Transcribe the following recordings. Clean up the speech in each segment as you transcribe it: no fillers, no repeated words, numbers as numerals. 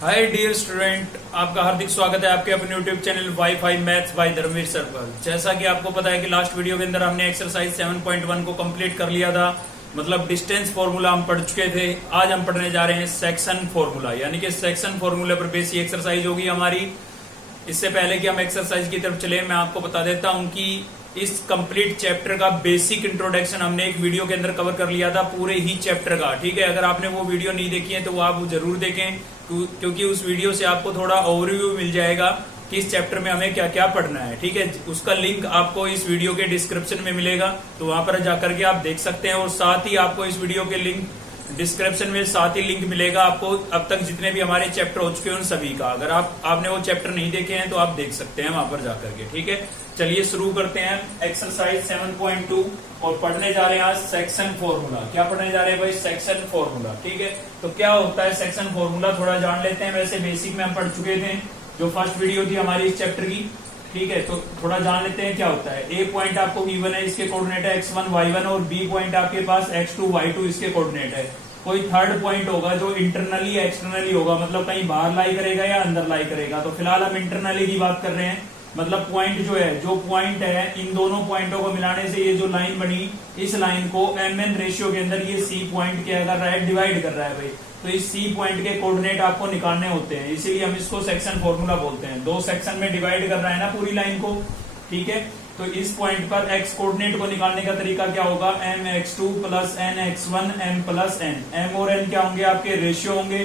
Hi dear student, आपका हार्दिक स्वागत है आपके अपने YouTube channel WiFi maths by Dharmveer sir पर। जैसा कि आपको पता है कि लास्ट वीडियो के अंदर हमने एक्सरसाइज 7.1 को कंप्लीट कर लिया था, मतलब डिस्टेंस फॉर्मूला हम पढ़ चुके थे। आज हम पढ़ने जा रहे हैं सेक्शन फॉर्मूला, यानी कि सेक्शन फॉर्मूला पर बेसिक एक्सरसाइज होगी हमारी। इससे पहले कि हम एक्सरसाइज की तरफ चले, मैं आपको बता देता हूं कि इस कंप्लीट चैप्टर का बेसिक इंट्रोडक्शन हमने एक वीडियो के अंदर कवर कर लिया था, पूरे ही चैप्टर का। ठीक है, अगर आपने वो वीडियो नहीं देखी है तो वो आप जरूर देखें, क्योंकि उस वीडियो से आपको थोड़ा ओवरव्यू मिल जाएगा कि इस चैप्टर में हमें क्या क्या पढ़ना है। ठीक है, उसका लिंक आपको इस वीडियो के डिस्क्रिप्शन में मिलेगा, तो वहां पर जाकर के आप देख सकते हैं। और साथ ही आपको इस वीडियो के लिंक डिस्क्रिप्शन में साथ ही लिंक मिलेगा आपको अब तक जितने भी हमारे चैप्टर हो चुके हैं उन सभी का। अगर आपने वो चैप्टर नहीं देखे हैं तो आप देख सकते हैं वहां पर जाकर के। ठीक है, चलिए शुरू करते हैं एक्सरसाइज 7.2 और पढ़ने जा रहे हैं आज सेक्शन फॉर्मूला। क्या पढ़ने जा रहे हैं भाई? Section formula. ठीक है, तो क्या होता है सेक्शन फॉर्मूला थोड़ा जान लेते हैं। वैसे बेसिक में हम पढ़ चुके थे, जो फर्स्ट वीडियो थी हमारी इस चैप्टर की। ठीक है, तो थोड़ा जान लेते हैं क्या होता है। ए पॉइंट आपको गिवन है, इसके कोऑर्डिनेट है x1 y1 और बी पॉइंट आपके पास x2 y2 इसके कोऑर्डिनेट है। कोई थर्ड पॉइंट होगा जो इंटरनली या एक्सटर्नली होगा, मतलब कहीं बाहर लाई करेगा या अंदर लाई करेगा। तो फिलहाल हम इंटरनली की बात कर रहे हैं, मतलब पॉइंट जो पॉइंट है, इन दोनों पॉइंटों को मिलाने से ये जो लाइन बनी, इस लाइन को mn रेशियो के अंदर ये सी पॉइंट क्या कर रहा है, डिवाइड कर रहा है भाई। तो इस सी पॉइंट के कोऑर्डिनेट आपको निकालने होते हैं, इसीलिए हम इसको सेक्शन फॉर्मूला बोलते हैं। दो सेक्शन में डिवाइड कर रहा है ना पूरी लाइन को। ठीक है, तो इस पॉइंट पर x कोऑर्डिनेट को निकालने का तरीका क्या होगा, mx2 plus nx1 m plus n। m और n क्या होंगे? आपके रेशियो होंगे।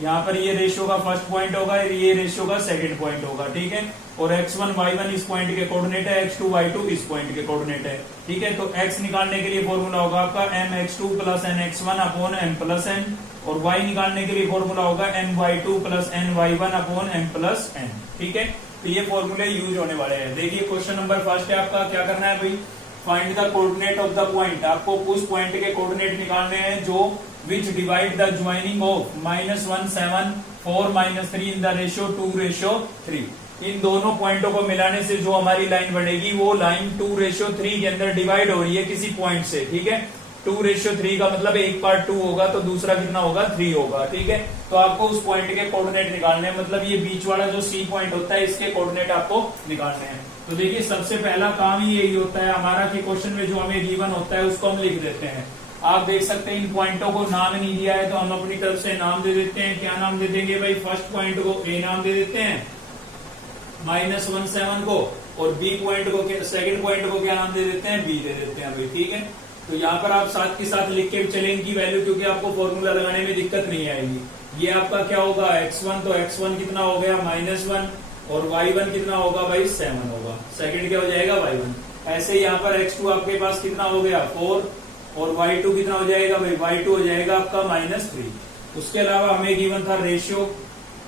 यहाँ पर ये रेशियो का फर्स्ट पॉइंट होगा, ये रेशियो का सेकंड पॉइंट होगा। ठीक है, और x1 y1 इस पॉइंट के कोऑर्डिनेट है, x2 y2 इस पॉइंट के कोऑर्डिनेट है। ठीक है, तो x निकालने के लिए फॉर्मूला होगा आपका mx2 plus nx1 upon m plus n, और y निकालने के लिए फॉर्मूला होगा my2 plus ny1 upon m plus n। ठीक है, तो ये फॉर्मूले यूज होने वाले हैं। देखिए क्वेश्चन नंबर फर्स्ट है आपका, क्या करना है भाई? Find the coordinate of the point. आपको उस पॉइंट के कोऑर्डिनेट निकालने हैं जो विच divide the joining of -1 7 4 -3 in the ratio 2:3। इन दोनों पॉइंटों को मिलाने से जो हमारी लाइन बनेगी वो लाइन 2:3 के अंदर डिवाइड हो रही है किसी पॉइंट से। ठीक है, 2:3 का मतलब एक पार्ट 2 होगा तो दूसरा कितना होगा, 3 होगा। ठीक है, तो आपको उस पॉइंट के कोऑर्डिनेट निकालने हैं, मतलब ये बीच वाला जो सी पॉइंट होता है इसके कोऑर्डिनेट आपको निकालने हैं। तो देखिए सबसे पहला काम ही यही होता है हमारा कि क्वेश्चन में जो हमें गिवन होता है उसको हम लिख देते हैं। आप देख सकते हैं इन पॉइंटों को नाम नहीं दिया है, तो हम अपनी तरफ से नाम दे देते हैं। क्या नाम दे देंगे भाई? फर्स्ट पॉइंट को ए नाम दे देते हैं, -1 7 को, और बी पॉइंट को, सेकंड पॉइंट को क्या नाम दे देते हैं? बी दे देते हैं भाई। ठीक है, तो यहाँ पर आप साथ के साथ लिख के चलें इनकी वैल्यू, क्योंकि आपको फॉर्मूला लगाने में दिक्कत नहीं आएगी। ये आपका क्या होगा, x1, तो x1 कितना हो गया -1, और y1 कितना होगा भाई 7 होगा। सेकंड क्या हो जाएगा y1। ऐसे यहाँ पर x2 आपके पास कितना हो गया 4, और y2 कितना हो जाएगा भाई, y2 हो जाएगा आपका -3। उसके अलावा हमें गिवन था रेशियो।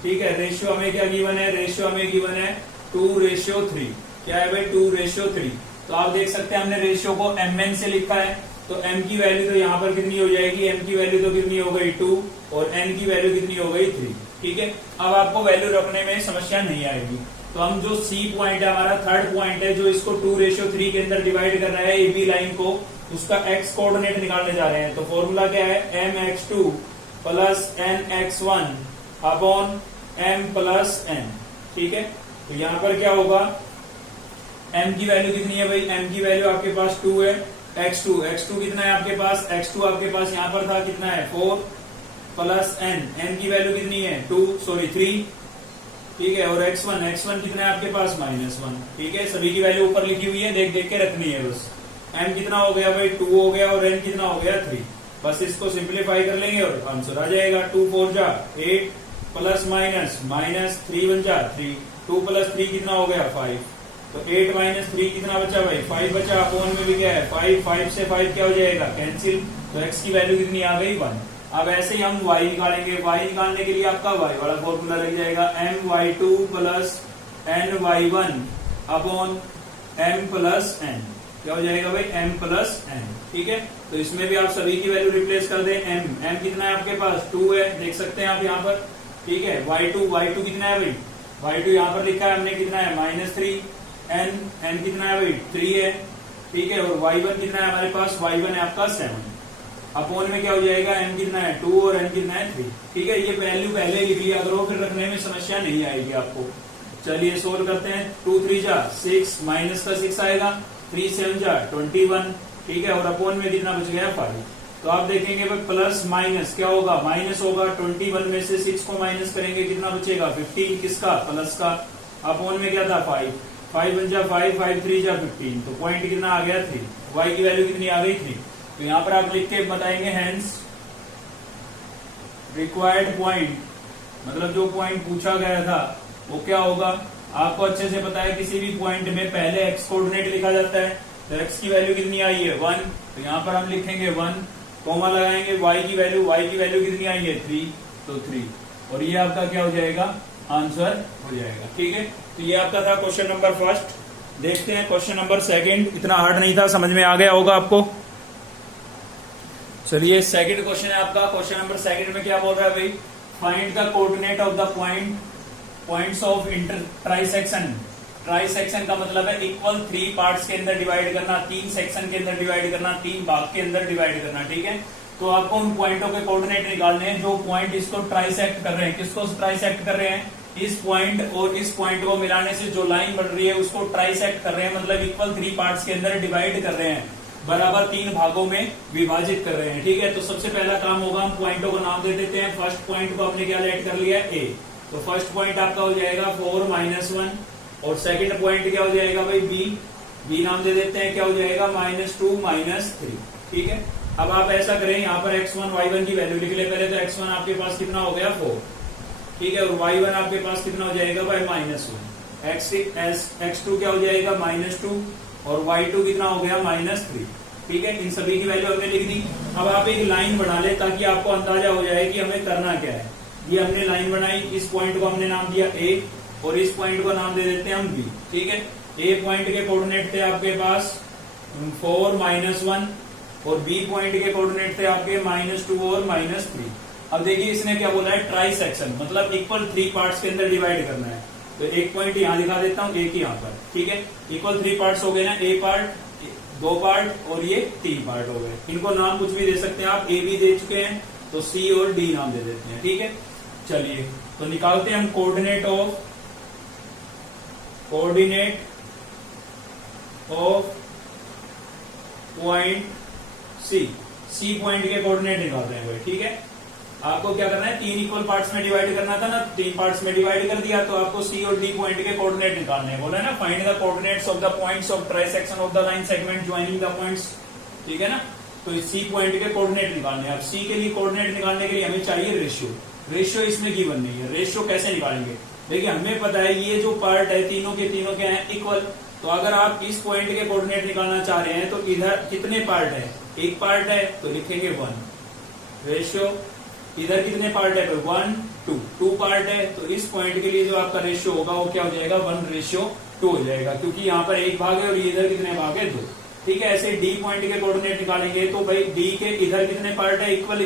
ठीक है, रेशियो हमें क्या गिवन है? रेशियो हमें गिवन है 2:3। क्या है भाई? 2:3। तो आप देख सकते हैं हमने रेशियो को mn से लिखा है, तो m की वैल्यू तो यहाँ पर कितनी हो जाएगी, m की वैल्यू तो कितनी हो गई 2, और n की वैल्यू कितनी हो गई 3। ठीक है, अब आपको वैल्यू रखने में समस्या नहीं आएगी। तो हम जो सी पॉइंट है, हमारा थर्ड पॉइंट है, जो इसको 2:3 के अंदर डिवाइड कर रहा है ए बी लाइन को, उसका x कोऑर्डिनेट निकालने जा रहे हैं। तो फॉर्मूला क्या है, mx2 plus nx1 upon m plus n। ठीक है, तो यहाँ पर क्या होगा, m की वैल्यू कितनी है भाई? m की वैल्यू आपके पास 2 है। x2 कितना है आपके पास? x2 आपके पास यहाँ पर था कितना है 4 प्लस n की वैल्यू कितनी है 3। ठीक है, और x1 कितना है आपके पास -1। ठीक है, सभी की वैल्यू ऊपर लिखी हुई है, देख देख के रखनी है बस। m कितना हो गया भाई 2 हो गया, और n कितना हो गया 3। बस इसको सिंप्लीफाई कर लेंगे और आंसर आ जाएगा 2 4 जा 8 प्लस माइनस 3 1 जा 3, 2 प्लस 3 कितना हो गया 5। तो 8 - 3 कितना बचा भाई 5 बचा। अपॉन में भी क्या है 5 से 5 क्या हो जाएगा कैंसिल, तो x की वैल्यू कितनी आ गई 1। अब ऐसे ही हम y निकालेंगे। y निकालने के लिए आपका y वाला फॉर्मूला लग जाएगा my2 plus ny1 upon m plus n। क्या हो जाएगा भाई m प्लस n। ठीक है, तो इसमें भी आप सभी की वैल्यू रिप्लेस कर दें। m कितना है आपके पास 2 है, देख सकते हैं आप यहाँ पर। ठीक है, y2 कितना है भाई, y2 यहाँ पर लिखा है हमने कितना है -3, n कितना है भाई 3 है। ठीक है, और y1 कितना है हमारे पास, y1 है आपका 7। अपोन में क्या हो जाएगा, m कितना है 2 और n कितना है 3। ठीक है, ये वैल्यू पहले लिख लिया करो, फिर रखने में समस्या नहीं आएगी आपको। चलिए सोल्व करते हैं। 2 3 जा 6, माइनस का 6 आएगा, 3 7 जा 21। ठीक है, और अपोन में कितना बच गया 5। तो आप देखेंगे भाई प्लस माइनस क्या होगा, माइनस होगा। 21 में से 6 को माइनस करेंगे, कितना बचेगा 15, किसका, प्लस का। अपोन में क्या था 5, 5 1 जा 5, 5 3 जा 15। तो पॉइंट कितना आ गया 3, y की वैल्यू कितनी आ गई 3। तो यहाँ पर आप लिख के बताएंगे हेंस रिक्वायर्ड पॉइंट, मतलब जो पॉइंट पूछा गया था वो क्या होगा। आपको अच्छे से पता है किसी भी पॉइंट में पहले x कोऑर्डिनेट लिखा जाता है। तो x की वैल्यू कितनी आई है 1, तो यहाँ पर हम लिखेंगे 1, कॉमा लगाएंगे। y की वैल्यू कितनी आई है 3, तो 3। और ये आपका क्या हो जाएगा, आंसर हो जाएगा। ठीक है, तो ये आपका था क्वेश्चन नंबर फर्स्ट। देखते हैं क्वेश्चन नंबर सेकंड। इतना हार्ड नहीं था, समझ में आ गया होगा आपको। चलिए सेकंड क्वेश्चन है आपका। क्वेश्चन नंबर सेकंड में क्या बोल रहा है भाई, find the coordinate of the points of inter trisection. Trisection का मतलब है इक्वल 3 पार्ट्स के अंदर डिवाइड करना, 3 सेक्शन के अंदर डिवाइड करना, 3 भाग के अंदर डिवाइड करना। ठीक है, तो आपको उन पॉइंटों के कोऑर्डिनेट निकालने हैं जो पॉइंट इसको ट्राइसेक्ट कर रहे हैं। किसको ट्राइसेक्ट कर रहे हैं, इस पॉइंट और इस पॉइंट को मिलाने से जो लाइन बन रही है उसको ट्राइसेक्ट कर रहे हैं, मतलब इक्वल 3 पार्ट्स के अंदर डिवाइड कर रहे हैं, बराबर 3 भागों में विभाजित कर रहे हैं। ठीक है, तो सबसे पहला काम होगा, हम पॉइंटों को नाम दे देते हैं। फर्स्ट पॉइंट को हमने क्या लेट कर लिया ए, तो फर्स्ट पॉइंट आपका हो जाएगा 4 -1, और सेकंड पॉइंट क्या हो जाएगा भाई बी नाम दे देते हैं, क्या हो जाएगा -2 -3। ठीक है, अब आप ऐसा करें, यहाँ पर x1 y1 की वैल्यू लिख ले पहले। तो x1 आपके पास कितना हो गया 4, ठीक है, और y1 आपके पास कितना हो जाएगा भाई -1। x2 क्या हो जाएगा -2, और y2 कितना हो गया -3। ठीक है, इन सभी की वैल्यू हमने लिख दी। अब आप एक लाइन बना ले ताकि आपको अंदाजा हो जाए कि हमें करना क्या है। ये हमने लाइन बनाई, इस पॉइंट को हमने नाम दिया ए, और इस पॉइंट को नाम दे देते हैं हम बी। ठीक है, ए पॉइंट के कोऑर्डिनेट थे आपके पास 4 -1, और बी पॉइंट के कोऑर्डिनेट थे आपके -2 और -3। अब देखिए इसने क्या बोला है, ट्राई सेक्शन, मतलब इक्वल 3 पार्ट्स के अंदर डिवाइड करना है। तो एक पॉइंट यहाँ दिखा देता हूँ, एक ही यहाँ पर। ठीक है, इक्वल 3 पार्ट्स हो गए ना, ए पार्ट, 2 पार्ट और ये 3 पार्ट हो गए। इनको नाम कुछ भी दे सकते हैं आप, ए भी दे चुके हैं तो सी और डी नाम दे देते हैं। ठीक है, चलिए तो निकालते हैं हम coordinate of point C point के कोऑर्डिनेट निकालते हैं भाई। ठीक है, आपको क्या करना है, 3 इक्वल पार्ट्स में डिवाइड करना था ना, 3 पार्ट्स में डिवाइड कर दिया, तो आपको सी और डी पॉइंट के कोऑर्डिनेट निकालने हैं। बोला ना, find the coordinates of the points of trisection of the line segment joining the points. ठीक है ना, तो इस सी पॉइंट के कोऑर्डिनेट निकालने हैं। अब सी के लिए कोऑर्डिनेट निकालने के लिए हमें चाहिए रेशियो इसमें गिवन नहीं है। रेशियो कैसे निकालेंगे, देखिए हमें पता है ये जो पार्ट है तीनों के तीनों क्या है, इक्वल। तो अगर आप इस पॉइंट के कोऑर्डिनेट निकालना चाह रहे हैं तो इधर कितने पार्ट है, एक पार्ट है, तो लिखेंगे 1 रेशियो। इधर कितने पार्ट है, 1 2 पार्ट है, तो इस पॉइंट के लिए जो आपका रेशियो होगा वो क्या हो जाएगा, 1:2 हो जाएगा, क्योंकि यहाँ पर एक भाग है और इधर कितने भाग है, 2। ठीक है, ऐसे डी पॉइंट के कोऑर्डिनेट निकालेंगे तो भाई डी के इधर कितने पार्ट है, इक्वल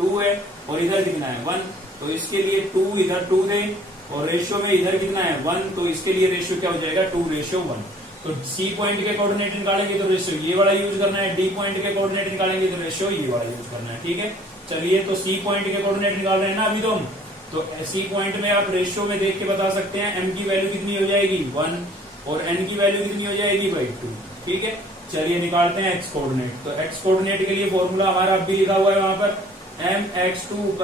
2 है, और इधर कितना है 1, तो इसके लिए 2 इधर 2 दे, और रेशियो में इधर कितना है 1, तो इसके लिए रेशियो क्या हो जाएगा 2:1। तो सी पॉइंट के कोऑर्डिनेट निकालेंगे तो रेशियो ये वाला यूज करना है, डी पॉइंट के कोऑर्डिनेट निकालेंगे तो रेशियो ये वाला यूज करना है। ठीक है, चलिए तो सी पॉइंट के कोऑर्डिनेट निकाल रहे हैं ना अभी तो सी पॉइंट में आप रेशियो में देख के बता सकते हैं, एम की वैल्यू कितनी हो जाएगी 1, और एन की वैल्यू कितनी हो जाएगी भाई 2। ठीक है, चलिए निकालते हैं एक्स कोऑर्डिनेट। तो एक्स कोऑर्डिनेट के लिए फॉर्मूला हमारा अब भी लिखा हुआ है वहां पर, mx2 +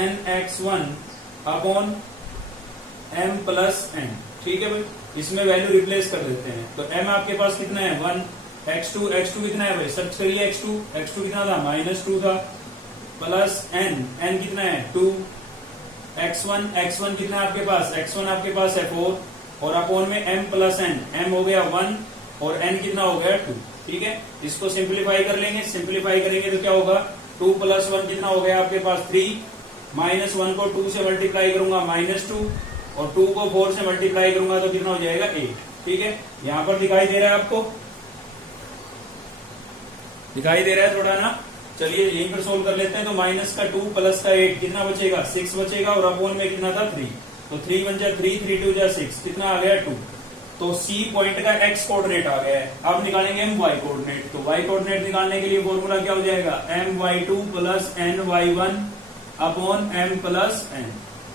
nx1 upon m + n। ठीक है भाई, इसमें वैल्यू रिप्लेस कर देते हैं। तो m आपके पास कितना है 1, x2 कितना है भाई, सर्च करिए x2 कितना था -2 था, प्लस n कितना है 2, x1 कितना है आपके पास, x1 आपके पास है 4, और अपॉन में m + n, m हो गया 1 और n कितना हो गया 2। ठीक है, इसको सिंप्लीफाई कर लेंगे, सिंप्लीफाई करेंगे तो क्या होगा, 2 + 1 कितना हो गया आपके पास 3, -1 को 2 से मल्टीप्लाई करूंगा -2, और 2 को 4 से मल्टीप्लाई करूंगा तो कितना हो जाएगा 8। ठीक है, यहां पर दिखाई दे रहा है आपको, दिखाई दे रहा है थोड़ा ना। चलिए यहीं पर सोल्व कर लेते हैं। तो -2 + 8 कितना बचेगा 6 बचेगा, और अपॉन में कितना था 3, तो 3 × 1 = 3, 3 × 2 = 6, कितना आ गया 2। तो सी पॉइंट का एक्स कोऑर्डिनेट आ गया है। अब निकालेंगे हम वाई कोऑर्डिनेट। तो वाई कोऑर्डिनेट निकालने के लिए फॉर्मूला क्या हो जाएगा, my2 plus ny1 upon m plus n।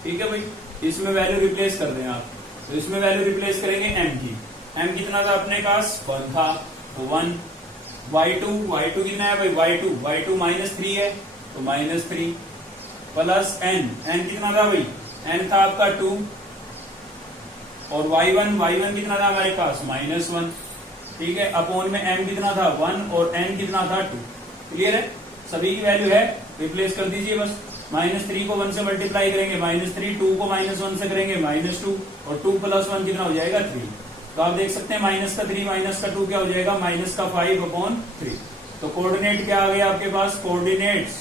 ठीक है भाई, इसमें वैल्यू रिप्लेस कर दें आप। तो इसमें वैल्यू रिप्लेस करेंगे m की। m कितना था अपने पास, 1 था, तो 1। y2 कितना है भाई, y2 -3 है, तो -3 प्लस n कितना था भाई, n था आपका 2, और y1 कितना था हमारे पास, -1। ठीक है, अपॉन में m कितना था 1 और n कितना था 2। क्लियर है, सभी की वैल्यू है, रिप्लेस कर दीजिए बस। -3 को 1 से मल्टीप्लाई करेंगे -3, 2 को -1 से करेंगे -2, और 2 प्लस 1 कितना हो जाएगा 3। तो आप देख सकते हैं -3 -2 क्या हो जाएगा, -5/3। तो कोऑर्डिनेट क्या आ गया आपके पास, कोऑर्डिनेट्स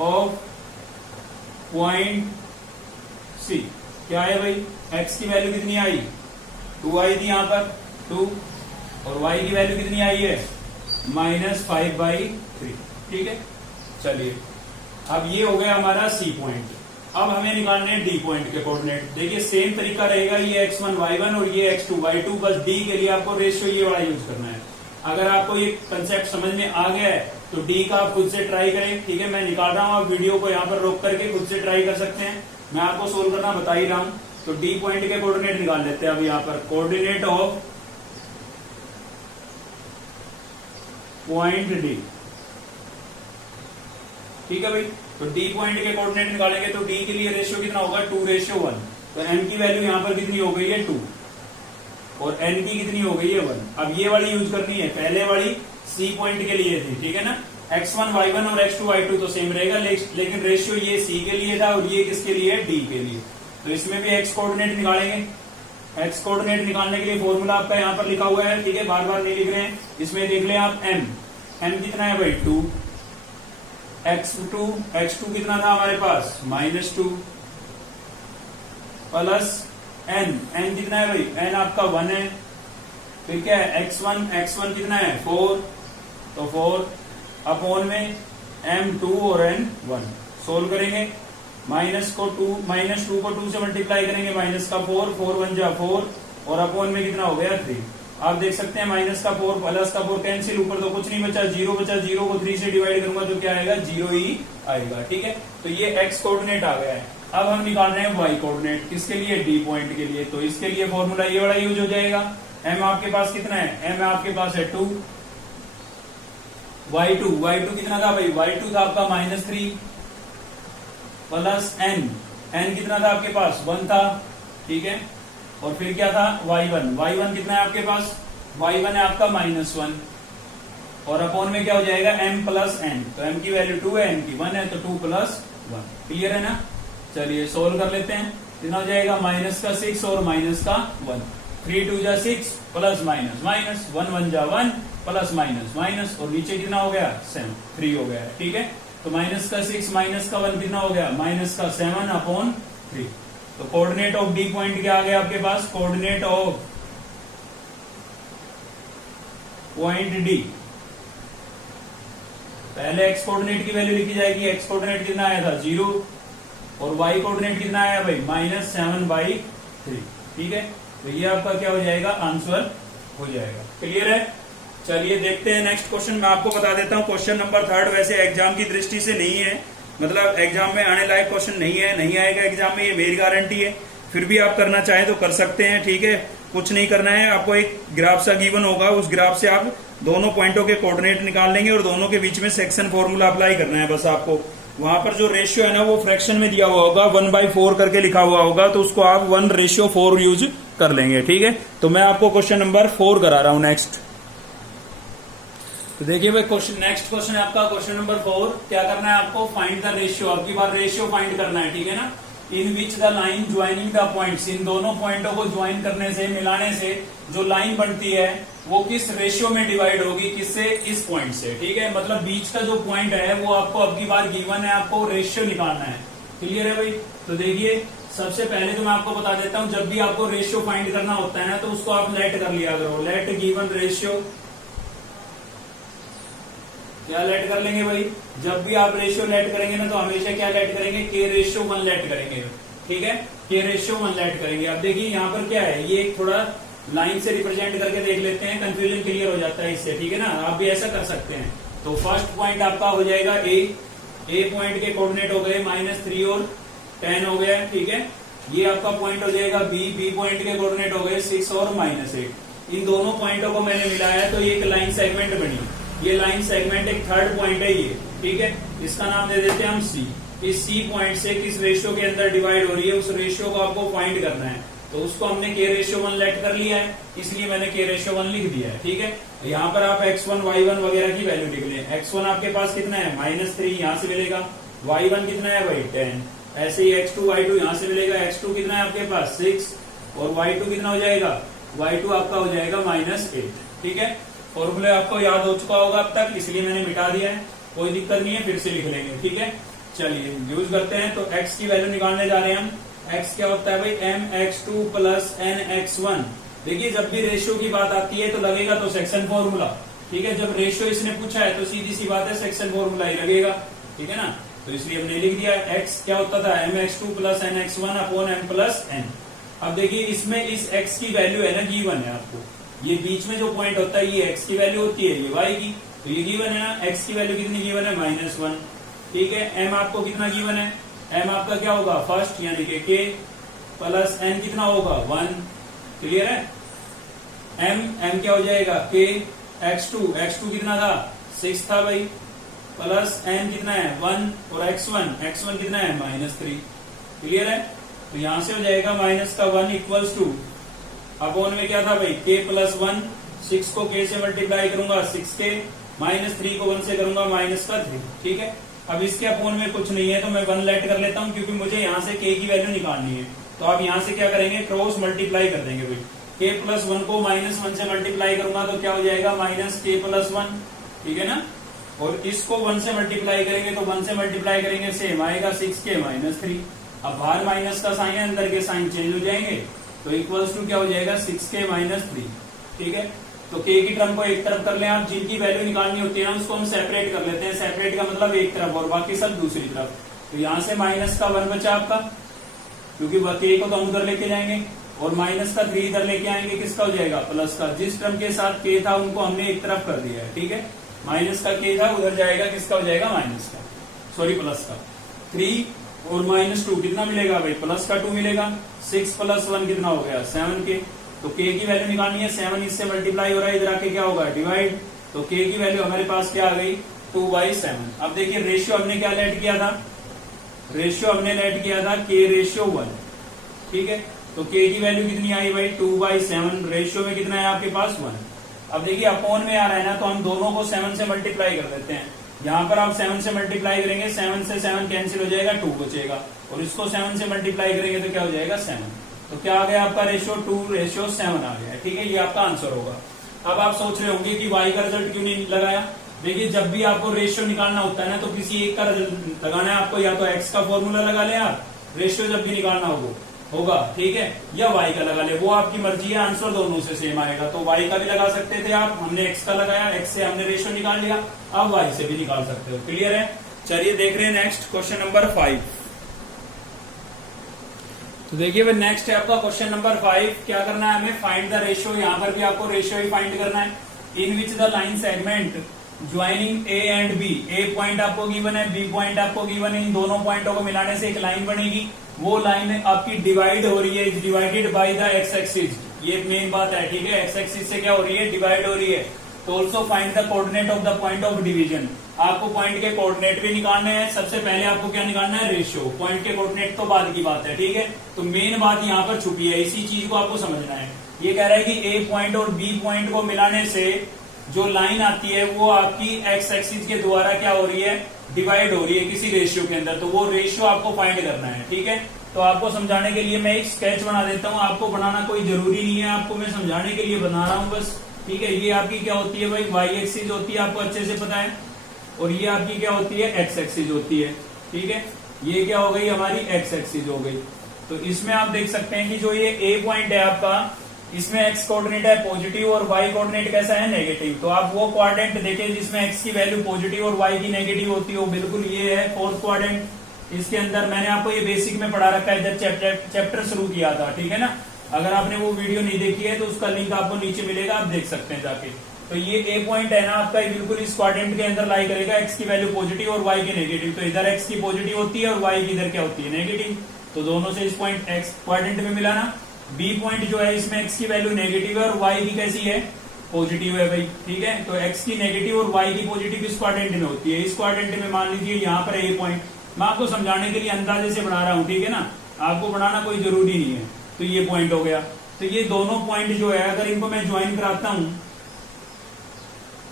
ऑफ पॉइंट सी क्या है भाई, x की वैल्यू कितनी आई, 2 आई थी यहाँ पर 2, और y की वैल्यू कितनी आई है, -5/3। ठीक है, चलिए अब ये हो गया हमारा सी पॉइंट। अब हमें निकालने हैं डी पॉइंट के कोऑर्डिनेट। देखिए सेम तरीका रहेगा, ये x1 y1 और ये x2 y2, बस डी के लिए आपको रेशियो ये वाला यूज करना है। अगर आपको ये कंसेप्ट समझ में आ गया है तो डी का आप खुद से ट्राई करें। ठीक है, मैं निकाल रहा हूँ, आप वीडियो को यहाँ पर रोक करके खुद से ट्राई कर सकते हैं, मैं आपको सोल्व करना बता ही रहा हूं। तो डी पॉइंट के कोऑर्डिनेट निकाल लेते हैं अब यहाँ पर, कोऑर्डिनेट ऑफ पॉइंट डी। ठीक है भाई, तो डी पॉइंट के कोऑर्डिनेट निकालेंगे तो डी के लिए रेशियो कितना होगा, 2:1। तो m की वैल्यू यहाँ पर कितनी हो गई है 2, और n की कितनी हो गई है 1। अब ये वाली यूज करनी है, पहले वाली सी पॉइंट के लिए थी। ठीक है ना, x1 y1 और x2 y2 तो सेम रहेगा, लेकिन रेशियो ये c के लिए था और ये किसके लिए है, d के लिए। तो इसमें भी x कोऑर्डिनेट निकालेंगे। x कोऑर्डिनेट निकालने के लिए फॉर्मूला आपका यहाँ पर लिखा हुआ है। ठीक है, बार बार नहीं लिख रहे हैं, इसमें देख लें आप m कितना है भाई 2, x2 कितना था हमारे पास -2, प्लस n कितना है भाई, n आपका 1 है। फिर क्या है, x1 कितना है 4, तो 4 अपॉन में m2 और n1। सोल्व करेंगे, -2 को 2 से मल्टीप्लाई करेंगे, -4, 4 1 जा 4, और अपॉन में कितना हो गया 3। आप देख सकते हैं -4 +4 कैंसिल, ऊपर तो कुछ नहीं बचा, 0 बचा, 0 को 3 से डिवाइड करूंगा तो क्या आएगा, 0 ही आएगा। ठीक है, तो ये x कोऑर्डिनेट आ गया है। अब हम निकाल रहे हैं y कोऑर्डिनेट, किसके लिए, डी पॉइंट के लिए। तो इसके लिए फॉर्मूला ये वाला यूज हो जाएगा। m आपके पास कितना है, m आपके पास है 2, y2 कितना था भाई, y2 था आपका -3, प्लस n कितना था आपके पास 1 था। ठीक है, और फिर क्या था y1 कितना है आपके पास, y1 है आपका -1, और अपॉन में क्या हो जाएगा m प्लस n। तो m की वैल्यू 2 है, n की 1 है, तो 2 + 1। क्लियर है ना, चलिए सोल्व कर लेते हैं। कितना हो जाएगा, -6 और -1, 3 2 जा 6, प्लस माइनस माइनस, 1 1 जा 1, प्लस माइनस माइनस, और नीचे कितना हो गया 7, 3 हो गया। ठीक है, तो -6 -1 कितना हो गया, -7/3। तो कोऑर्डिनेट ऑफ डी पॉइंट क्या आ गया आपके पास, कोऑर्डिनेट ऑफ पॉइंट डी। पहले एक्स कोऑर्डिनेट की वैल्यू लिखी जाएगी, एक्स कोऑर्डिनेट कितना आया था 0, और वाई कोऑर्डिनेट कितना आया भाई -7/3। ठीक है, तो ये आपका क्या हो जाएगा, आंसर हो जाएगा। क्लियर है, चलिए देखते हैं नेक्स्ट क्वेश्चन। मैं आपको बता देता हूँ क्वेश्चन नंबर 3 वैसे एग्जाम की दृष्टि से नहीं है, मतलब एग्जाम में आने लायक क्वेश्चन नहीं है, नहीं आएगा एग्जाम में, ये मेरी गारंटी है। फिर भी आप करना चाहें तो कर सकते हैं। ठीक है, कुछ नहीं करना है आपको, एक ग्राफ सा गिवन होगा, उस ग्राफ से आप दोनों पॉइंटों के कोऑर्डिनेट निकाल लेंगे और दोनों के बीच में सेक्शन फॉर्मूला अप्लाई करना है। बस आपको वहां पर जो रेशियो है ना वो फ्रैक्शन में दिया हुआ होगा, 1/4 करके लिखा हुआ होगा, तो उसको आप 1:4 यूज कर लेंगे। ठीक है, तो मैं आपको क्वेश्चन नंबर 4 करा रहा हूं नेक्स्ट। तो देखिए भाई नेक्स्ट क्वेश्चन है आपका क्वेश्चन नंबर 4। क्या करना है आपको, फाइंड द रेशियो। अब की बार रेशियो फाइंड करना है। ठीक है ना, in which the line joining the points, इन दोनों पॉइंटों को ज्वाइन करने से, मिलाने से जो लाइन बनती है वो किस रेशियो में डिवाइड होगी, किससे, इस पॉइंट से। ठीक है, मतलब बीच का जो पॉइंट है वो आपको अब की बार गिवन है, आपको रेशियो निकालना है। क्लियर है भाई, तो देखिए सबसे पहले तो मैं आपको बता देता हूं, जब भी आपको रेशियो फाइंड करना होता है ना तो उसको आप लेट कर लिया करो, लेट गिवन रेशियो। क्या लेट कर लेंगे भाई, जब भी आप रेशियो लेट करेंगे ना तो हमेशा क्या लेट करेंगे, k/1 लेट करेंगे। ठीक है, के रेशियो 1 लेट करेंगे। अब देखिए यहाँ पर क्या है, ये एक थोड़ा लाइन से रिप्रेजेंट करके देख लेते हैं, कंफ्यूजन क्लियर हो जाता है इससे, ठीक है ना। आप भी ऐसा कर सकते हैं। तो फर्स्ट पॉइंट आपका हो जाएगा ए पॉइंट के कोऑर्डिनेट हो गए -3 और 10 हो गया, ठीक है। ये आपका पॉइंट हो जाएगा बी पॉइंट के कोऑर्डिनेट हो गए 6 और -8। इन दोनों पॉइंटों को मैंने मिलाया तो ये एक लाइन सेगमेंट बनी। ये लाइन सेगमेंट एक थर्ड पॉइंट है ये, ठीक है। इसका नाम दे देते हैं हम सी। इस सी पॉइंट से किस रेशियो के अंदर डिवाइड हो रही है, उस रेशियो को आपको फाइंड करना है। तो उसको हमने के रेशियो 1 लेट कर लिया है, इसलिए मैंने के रेशियो 1 लिख दिया है, ठीक है। यहाँ पर आप x1 y1 वगैरह की वैल्यू लिख लें। x1 आपके पास कितना है -3, यहाँ से मिलेगा। y1 कितना है भाई 10। ऐसे ही x2 y2 यहाँ से मिलेगा। x2 कितना है आपके पास 6 और y2 कितना हो जाएगा, y2 आपका हो जाएगा -8, ठीक है। फॉर्मूले आपको याद हो चुका होगा अब तक, इसलिए मैंने मिटा दिया है, कोई दिक्कत नहीं है, फिर से लिख लेंगे, ठीक है। चलिए यूज करते हैं। तो x की वैल्यू निकालने जा रहे हैं हम। x क्या होता है भाई mx2 + nx1। देखिए जब भी रेशियो की बात आती है तो लगेगा तो सेक्शन फॉर्मूला, ठीक है। जब रेशियो इसने पूछा है तो सीधी सी बात है सेक्शन फॉर्मूला ही लगेगा, ठीक है ना। तो इसलिए हमने लिख दिया x क्या होता था mx2 + nx1 / m + n। अब देखिए इसमें इस x की वैल्यू है ना गिवन है आपको, ये बीच में जो पॉइंट होता है ये x की वैल्यू होती है, ये y की। तो ये गिवन है ना, x की वैल्यू कितनी गिवन है -1, ठीक है। m आपको कितना गिवन है, m आपका क्या होगा फर्स्ट यानी कि k + n कितना होगा 1, क्लियर है। m क्या हो जाएगा k x2 कितना था 6 था भाई, प्लस n कितना है 1 और x1 कितना है -3, क्लियर है। तो यहां से हो जाएगा -1 = अपॉन में क्या था भाई k + 1, 6 को k से मल्टीप्लाई करूंगा 6k, -3 को 1 से करूंगा -3, ठीक है। अब इसके अपॉन में कुछ नहीं है तो मैं 1 लेट कर लेता हूं, क्योंकि मुझे यहाँ से k की वैल्यू निकालनी है। तो आप यहाँ से क्या करेंगे, क्रॉस मल्टीप्लाई कर देंगे भाई। k + 1 को -1 से मल्टीप्लाई करूंगा तो क्या हो जाएगा -k + 1, ठीक है ना। और इसको 1 से मल्टीप्लाई करेंगे तो 1 से मल्टीप्लाई करेंगे सेम आएगा 6k -3। अब बाहर माइनस का साइन है, अंदर के साइन चेंज हो जाएंगे, तो इक्वल्स टू क्या हो जाएगा 6k -3, ठीक है। तो k की टर्म को एक तरफ कर लें आप, जिनकी वैल्यू निकालनी होती है ना उसको हम सेपरेट कर लेते हैं। सेपरेट का मतलब एक तरफ और बाकी सब दूसरी तरफ। तो यहाँ से -1 बचा आपका, क्योंकि k को तो हम उधर लेके जाएंगे, और -3 इधर लेके आएंगे, किसका हो जाएगा प्लस का। जिस टर्म के साथ k था उनको हमने एक तरफ कर दिया है, ठीक है। माइनस का k था उधर जाएगा, किसका हो जाएगा प्लस का। 3 और -2 कितना मिलेगा भाई प्लस का 2 मिलेगा। 6 + 1 कितना हो गया 7k। तो k की वैल्यू निकालनी है, 7 इससे मल्टीप्लाई हो रहा है, इधर आके क्या होगा डिवाइड। तो k की वैल्यू हमारे पास क्या आ गई 2/7। अब देखिए रेशियो हमने क्या लेट किया था, रेशियो हमने लेट किया था k रेशियो 1, ठीक है। तो k की वैल्यू कितनी आई भाई 2/7, रेशियो में कितना है आपके पास 1। अब देखिए अपॉन में आ रहा है ना, तो हम दोनों को 7 से मल्टीप्लाई कर देते हैं। यहाँ पर आप 7 से मल्टीप्लाई करेंगे, 7 से 7 कैंसिल हो जाएगा, 2 बचेगा, और इसको 7 से मल्टीप्लाई करेंगे तो क्या हो जाएगा 7। तो क्या आ गया आपका रेशियो 2/7 आ गया, ठीक है। ये आपका आंसर होगा। अब आप सोच रहे होंगे कि y का रिजल्ट क्यों नहीं लगाया। देखिए जब भी आपको रेशियो निकालना होता है ना, तो किसी एक का रिजल्ट लगाना है आपको, या तो x का फॉर्मूला लगा ले आप, रेशियो जब भी निकालना होगा, ठीक है, या y का लगा ले, वो आपकी मर्जी है, आंसर दोनों से सेम आएगा। तो y का भी लगा सकते थे आप, हमने x का लगाया, x से हमने रेशियो निकाल लिया, अब y से भी निकाल सकते हो, क्लियर है। चलिए देख रहे हैं नेक्स्ट क्वेश्चन नंबर 5। तो देखिए भाई नेक्स्ट है आपका क्वेश्चन नंबर 5। क्या करना है हमें, फाइंड द रेशियो। यहाँ पर भी आपको रेशियो ही फाइंड करना है। In which the line segment joining A and B, A point आपको गिवन है, बी पॉइंट आपको गिवन है, इन दोनों पॉइंटों को मिलाने से एक लाइन बनेगी। वो लाइन आपकी डिवाइड हो रही है, is divided by the x axis. ये मेन बात है, ठीक है। एक्स एक्सिस से क्या हो रही है, डिवाइड हो रही है। तो also find the coordinate of the point of division. आपको पॉइंट के कोऑर्डिनेट भी निकालने हैं। सबसे पहले आपको क्या निकालना है, रेशियो। पॉइंट के कोऑर्डिनेट तो बाद की बात है, ठीक है। तो मेन बात यहाँ पर छुपी है, इसी चीज को आपको समझना है। ये कह रहा है कि ए पॉइंट और बी पॉइंट को मिलाने से जो लाइन आती है वो आपकी एक्स एक्सिस के द्वारा क्या हो रही है, डिवाइड हो रही है किसी रेशियो के अंदर। तो वो रेशियो आपको फाइंड करना है, ठीक है। तो आपको समझाने के लिए मैं एक स्केच बना देता हूँ। आपको बनाना कोई जरूरी नहीं है, आपको मैं समझाने के लिए बना रहा हूँ बस, ठीक है। ये आपकी क्या होती है भाई, वाई एक्सिस होती है, आपको अच्छे से पता है। और ये आपकी क्या होती है, एक्स एक्सिस होती है, ठीक है। ये क्या हो गई हमारी एक्स एक्सिस हो गई। तो इसमें आप देख सकते हैं कि जो ये ए पॉइंट है आपका, इसमें एक्स कोऑर्डिनेट है पॉजिटिव और वाई कोऑर्डिनेट कैसा है, नेगेटिव। तो आप वो क्वाड्रेंट देखें जिसमें एक्स की वैल्यू पॉजिटिव और वाई की नेगेटिव होती हो, बिल्कुल ये है फोर्थ क्वाड्रेंट, इसके अंदर मैंने आपको ये बेसिक में पढ़ा रखा है जब चैप्टर शुरू किया था, ठीक है ना। अगर आपने वो वीडियो नहीं देखी है तो उसका लिंक आपको नीचे मिलेगा, आप देख सकते हैं जाके। तो ये ए पॉइंट है ना आपका, बिल्कुल इस क्वाड्रेंट के अंदर लाई करेगा, एक्स की वैल्यू पॉजिटिव और वाई की नेगेटिव। तो इधर एक्स की पॉजिटिव होती है और वाई की इधर क्या होती है, नेगेटिव। तो दोनों से इस पॉइंट एक्स क्वाड्रेंट में मिला ना। बी पॉइंट जो है इसमें एक्स की वैल्यू नेगेटिव है और वाई की कैसी है, पॉजिटिव है भाई, ठीक है। तो एक्स की नेगेटिव और वाई की पॉजिटिव इस क्वाड्रेंट में होती है। इस क्वाड्रेंट में मान लीजिए यहाँ पर ए पॉइंट, मैं आपको समझाने के लिए अंदाजे से बना रहा हूँ, ठीक है ना, आपको बनाना कोई जरूरी नहीं है। तो ये पॉइंट हो गया। तो ये दोनों पॉइंट जो है अगर इनको मैं ज्वाइन कराता हूं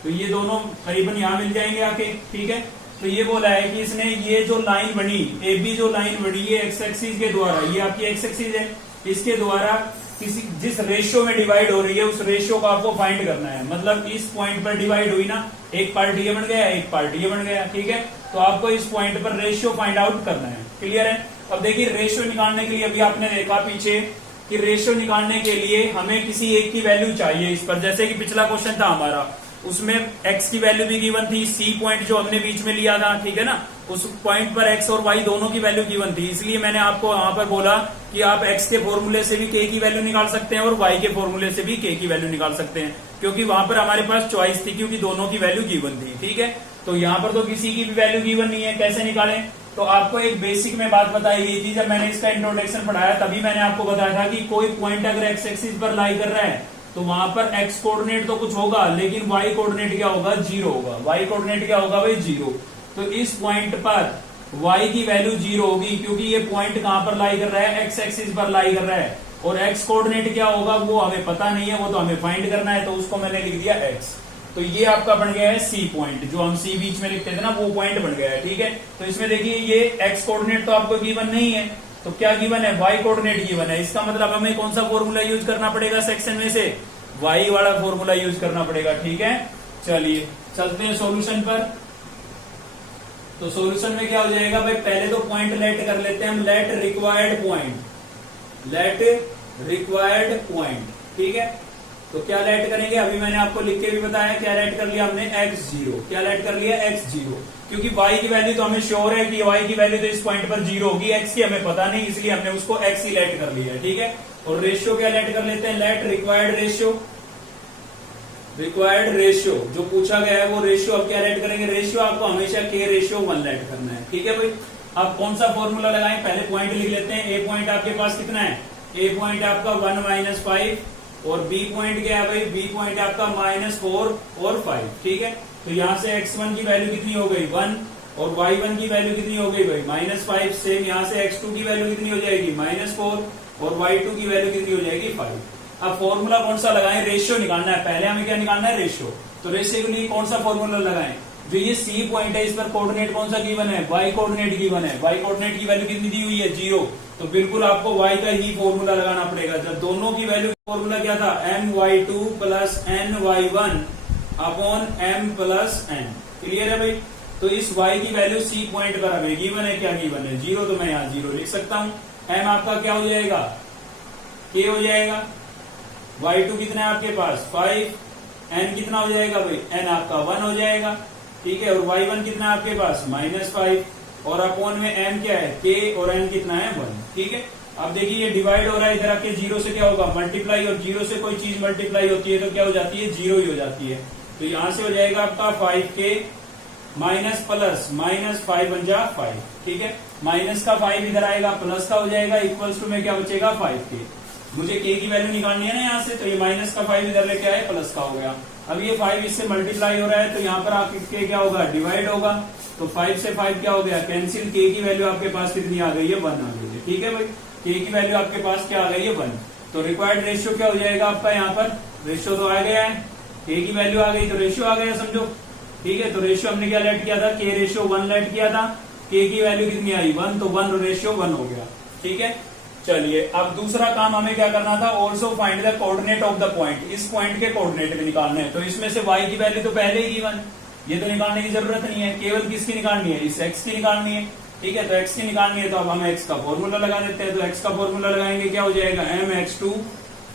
तो ये दोनों करीबन यहां मिल जाएंगे आके, ठीक है। तो ये बोला है कि इसने ये जो लाइन बनी ए बी, जो लाइन बनी ये एक्स एक्सिस के द्वारा, ये आपकी एक्स एक्सिस है, इसके द्वारा किसी जिस रेशियो में डिवाइड हो रही है उस रेशियो को आपको फाइंड करना है। मतलब इस पॉइंट पर डिवाइड हुई ना, एक पार्ट ये बन गया, एक पार्ट ये बन गया, ठीक है। तो आपको इस पॉइंट पर रेशियो फाइंड आउट करना है, क्लियर है। अब देखिए रेशियो निकालने के लिए अभी आपने देखा पीछे कि रेशियो निकालने के लिए हमें किसी एक की वैल्यू चाहिए इस पर। जैसे कि पिछला क्वेश्चन था हमारा, उसमें x की वैल्यू भी गिवन थी, c पॉइंट जो हमने बीच में लिया था, ठीक है ना, उस पॉइंट पर x और y दोनों की वैल्यू गिवन थी। इसलिए मैंने आपको वहां पर बोला कि आप x के फॉर्मूले से भी k की वैल्यू निकाल सकते हैं और y के फॉर्मूले से भी k की वैल्यू निकाल सकते हैं, क्योंकि वहां पर हमारे पास चॉइस थी, क्योंकि दोनों की वैल्यू गिवन थी, ठीक है। तो यहाँ पर तो किसी की भी वैल्यू गिवन नहीं है, कैसे निकालें। तो आपको एक बेसिक में बात बताई गई थी, जब मैंने इसका इंट्रोडक्शन पढ़ाया तभी मैंने आपको बताया था कि कोई पॉइंट अगर एक्स एक्सिस पर लाई कर रहा है तो वहां पर एक्स कोऑर्डिनेट तो कुछ होगा, लेकिन वाई कोऑर्डिनेट क्या होगा, जीरो होगा। वाई कोऑर्डिनेट क्या होगा भाई, जीरो। तो इस पॉइंट पर वाई की वैल्यू जीरो होगी, क्योंकि ये पॉइंट कहां पर लाई कर रहा है, एक्स एक्सिस पर लाई कर रहा है। और एक्स कोऑर्डिनेट क्या होगा वो हमें पता नहीं है, वो तो हमें फाइंड करना है, तो उसको मैंने लिख दिया एक्स। तो ये आपका बन गया है सी पॉइंट, जो हम सी बीच में लिखते थे ना, वो पॉइंट बन गया है, ठीक है। तो इसमें देखिए ये एक्स कोऑर्डिनेट तो आपको गिवन नहीं है, तो क्या गिवन है, वाई कोऑर्डिनेट गिवन है। इसका मतलब हमें कौन सा फॉर्मूला यूज करना पड़ेगा सेक्शन में से, वाई वाला फॉर्मूला यूज करना पड़ेगा, ठीक है। चलिए चलते हैं सॉल्यूशन पर। तो सॉल्यूशन में क्या हो जाएगा भाई, पहले तो पॉइंट लेट कर लेते हैं हम, late required point, late required point, ठीक है। तो क्या लेट करेंगे, अभी मैंने आपको लिख के भी बताया, क्या लेट कर लिया हमने, x0। क्या लेट कर लिया, x0, क्योंकि y की वैल्यू तो हमें श्योर है कि y की वैल्यू तो इस पॉइंट पर जीरो होगी, x की हमें पता नहीं, इसलिए हमने उसको x ही लेट कर लिया है, ठीक है। और रेशियो क्या लेट कर लेते हैं, late required ratio. Required ratio जो पूछा गया है वो रेशियो अब क्या लेट करेंगे, रेशियो आपको हमेशा k रेशियो 1 लेट करना है, ठीक है भाई। अब कौन सा फॉर्मूला लगाएं, पहले पॉइंट लिख लेते हैं। ए पॉइंट आपके पास कितना है, ए पॉइंट आपका 1 - 5, और बी पॉइंट क्या है भाई, बी पॉइंट आपका -4 और 5, ठीक है। तो यहाँ से x1 की वैल्यू कितनी हो गई, 1, और y1 की वैल्यू कितनी हो गई भाई, -5। सेम यहाँ से x2 की वैल्यू कितनी हो जाएगी, -4, और y2 की वैल्यू कितनी हो जाएगी, 5। अब फॉर्मूला कौन सा लगाएं, रेशियो निकालना है, पहले हमें क्या निकालना है, रेशियो। तो रेशियो के लिए कौन सा फॉर्मूला लगाएं, जो ये सी पॉइंट है इस पर कोऑर्डिनेट कौन सा गिवन है, वाई कोऑर्डिनेट गिवन है। वाई कोऑर्डिनेट की वैल्यू कितनी दी हुई है, 0। तो बिल्कुल आपको y का ही फॉर्मूला लगाना पड़ेगा। जब दोनों की वैल्यू, फॉर्मूला क्या था, my2 + ny1 upon m + n, clear है भाई। तो इस y की वैल्यू सी पॉइंट पर हमें गिवन है, क्या गिवन है, 0। तो मैं यहाँ 0 लिख सकता हूँ। m आपका क्या हो जाएगा, k हो जाएगा। y2 कितना है आपके पास, 5, n कितना हो जाएगा भाई, n आपका 1 हो जाएगा, ठीक है। और y1 कितना है आपके पास, -5, और अपॉन में m क्या है, k, और n कितना है, 1, ठीक है। अब देखिए ये डिवाइड हो रहा है, इधर आके 0 से क्या होगा, मल्टीप्लाई, और 0 से कोई चीज मल्टीप्लाई होती है तो क्या हो जाती है, 0 ही हो जाती है। तो यहां से हो जाएगा आपका 5k माइनस प्लस -5 बन जा 5, ठीक है। माइनस का 5 इधर आएगा, प्लस का हो जाएगा, इक्वल्स टू में क्या बचेगा, 5k। मुझे k की वैल्यू निकालनी है ना यहाँ से, तो ये माइनस का 5 इधर लेके आए, प्लस का हो गया। अब ये 5 इससे मल्टीप्लाई हो रहा है, तो यहाँ पर आपके क्या होगा, डिवाइड होगा। तो 5 से 5 क्या हो गया, कैंसिल। k की वैल्यू आपके पास कितनी आ गई है, 1 आ गई है, ठीक है भाई। k की वैल्यू आपके पास क्या आ गई है, 1। तो रिक्वायर्ड रेशियो क्या हो जाएगा आपका, यहाँ पर रेशियो तो आ गया है, k की वैल्यू आ गई तो रेशियो आ गया, समझो, ठीक है। तो रेशियो हमने क्या लेट किया था, k रेशियो 1 लेट किया था, k की वैल्यू कितनी आई, 1, तो 1 रेशियो 1 हो गया, ठीक है। चलिए अब दूसरा काम हमें क्या करना था, also find the coordinate of the point. इस पॉइंट के कोऑर्डिनेट में निकालने हैं। तो इसमें से y की वैल्यू तो पहले ही गिवन, ये तो निकालने की जरूरत नहीं है, केवल किसकी निकालनी है, इस x की निकालनी है, ठीक है। तो x की निकालनी है, तो अब हम x का फॉर्मूला लगा देते हैं। तो x का फॉर्मूला लगाएंगे, क्या हो जाएगा, mx2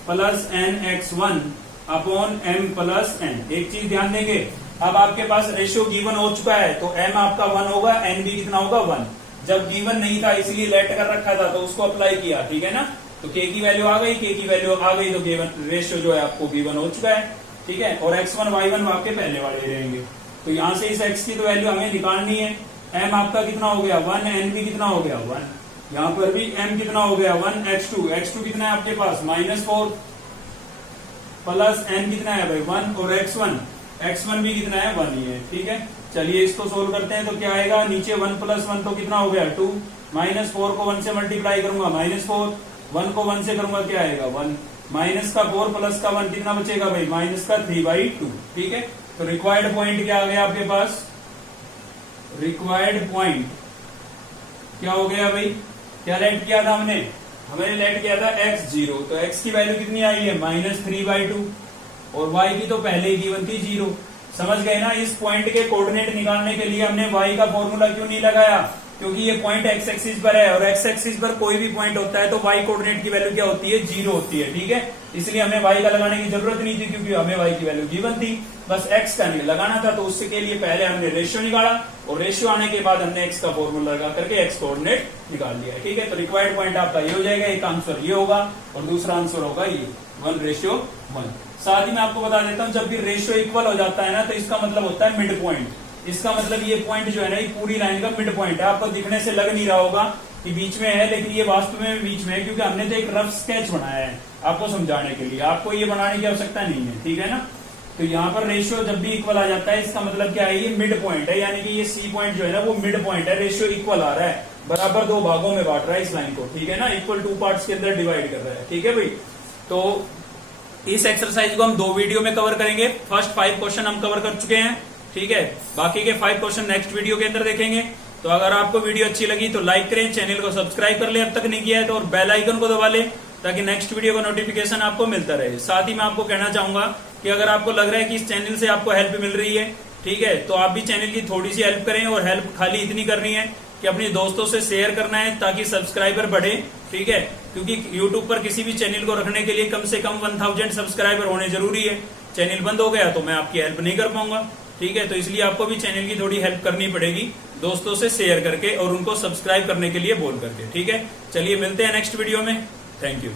+ nx1 upon m + n। एक चीज ध्यान देंगे, अब आपके पास रेशियो गिवन हो चुका है, तो m आपका 1 होगा, n भी कितना होगा, 1। जब गिवन नहीं था इसलिए लेट कर रखा था तो उसको अप्लाई किया, ठीक है ना। तो के की वैल्यू आ गई, के की वैल्यू आ गई तो गिवन रेशियो जो है आपको गिवन हो चुका है, ठीक है। और x1 y1 आपके पहले वाले रहेंगे। तो यहां से इस x की तो वैल्यू हमें निकालनी है। m आपका कितना हो गया 1, n भी कितना हो गया 1, यहाँ पर भी m कितना हो गया 1, x2 कितना है आपके पास -4 प्लस n कितना है भाई 1, और x1 भी कितना है 1 ही है, ठीक है। चलिए इसको सोल्व करते हैं तो क्या आएगा, नीचे 1 + 1 तो कितना हो गया 2, -4 को 1 से मल्टीप्लाई करूंगा -4, 1 को 1 से करूंगा क्या आएगा 1, माइनस का 4 प्लस का 1 कितना बचेगा भाई माइनस का 3/2, ठीक है। तो रिक्वायर्ड पॉइंट क्या आ गया आपके पास, रिक्वायर्ड पॉइंट क्या हो गया भाई, क्या लेट किया था हमने लेट किया था x0, तो x की वैल्यू कितनी आई है -3/2, और y की तो पहले ही गिवन थी 0। समझ गए ना। इस पॉइंट के कोऑर्डिनेट निकालने के लिए हमने y का फॉर्मूला क्यों नहीं लगाया, क्योंकि ये पॉइंट x एक्सिस पर है, और x एक्सिस पर कोई भी पॉइंट होता है तो y कोऑर्डिनेट की वैल्यू क्या होती है 0 होती है, ठीक है। इसलिए हमें y का लगाने की जरूरत नहीं थी क्योंकि हमें y की वैल्यू गिवन थी, बस x का लगाना था। तो उसके लिए पहले हमने रेशियो निकाला, और रेशियो आने के बाद हमने x का फॉर्मूला लगा करके x कोऑर्डिनेट निकाल लिया, ठीक है। तो रिक्वायर्ड पॉइंट आपका ये हो जाएगा, एक आंसर ये होगा और दूसरा आंसर होगा ये 1:1। साथ ही मैं आपको बता देता हूं, जब भी रेशियो इक्वल हो जाता है ना तो इसका मतलब होता है मिड पॉइंट। इसका मतलब ये पॉइंट जो है ना ये पूरी लाइन का मिड पॉइंट है। आपको दिखने से लग नहीं रहा होगा कि बीच में है, लेकिन ये वास्तव में बीच में है, क्योंकि हमने तो एक रफ स्केच बनाया है आपको समझाने के लिए, आपको ये बनाने की आवश्यकता नहीं है, ठीक है ना। तो यहाँ पर रेशियो जब भी इक्वल आ जाता है इसका मतलब क्या है, ये मिड पॉइंट है, यानी कि ये सी पॉइंट जो है ना वो मिड पॉइंट है। रेशियो इक्वल आ रहा है, बराबर 2 भागों में बांट रहा है इस लाइन को, ठीक है ना, इक्वल 2 पार्ट्स के अंदर डिवाइड कर रहा है, ठीक है भाई। तो इस एक्सरसाइज को हम 2 वीडियो में कवर करेंगे। फर्स्ट 5 क्वेश्चन हम कवर कर चुके हैं, ठीक है। बाकी के 5 क्वेश्चन नेक्स्ट वीडियो के अंदर देखेंगे। तो अगर आपको वीडियो अच्छी लगी तो लाइक करें, चैनल को सब्सक्राइब कर ले अब तक नहीं किया है तो, और बेल आइकन को दबा ले ताकि नेक्स्ट वीडियो का नोटिफिकेशन आपको मिलता रहे। साथ ही मैं आपको कहना चाहूंगा कि अगर आपको लग रहा है कि इस चैनल से आपको हेल्प मिल रही है, ठीक है, तो आप भी चैनल की थोड़ी सी हेल्प करें, और हेल्प खाली इतनी करनी है कि अपने दोस्तों से शेयर करना है ताकि सब्सक्राइबर बढ़े, ठीक है। क्योंकि यूट्यूब पर किसी भी चैनल को रखने के लिए कम से कम 1000 सब्सक्राइबर होने जरूरी है। चैनल बंद हो गया तो मैं आपकी हेल्प नहीं कर पाऊंगा, ठीक है। तो इसलिए आपको भी चैनल की थोड़ी हेल्प करनी पड़ेगी, दोस्तों से शेयर करके और उनको सब्सक्राइब करने के लिए बोल करके, ठीक है। चलिए मिलते हैं नेक्स्ट वीडियो में, थैंक यू।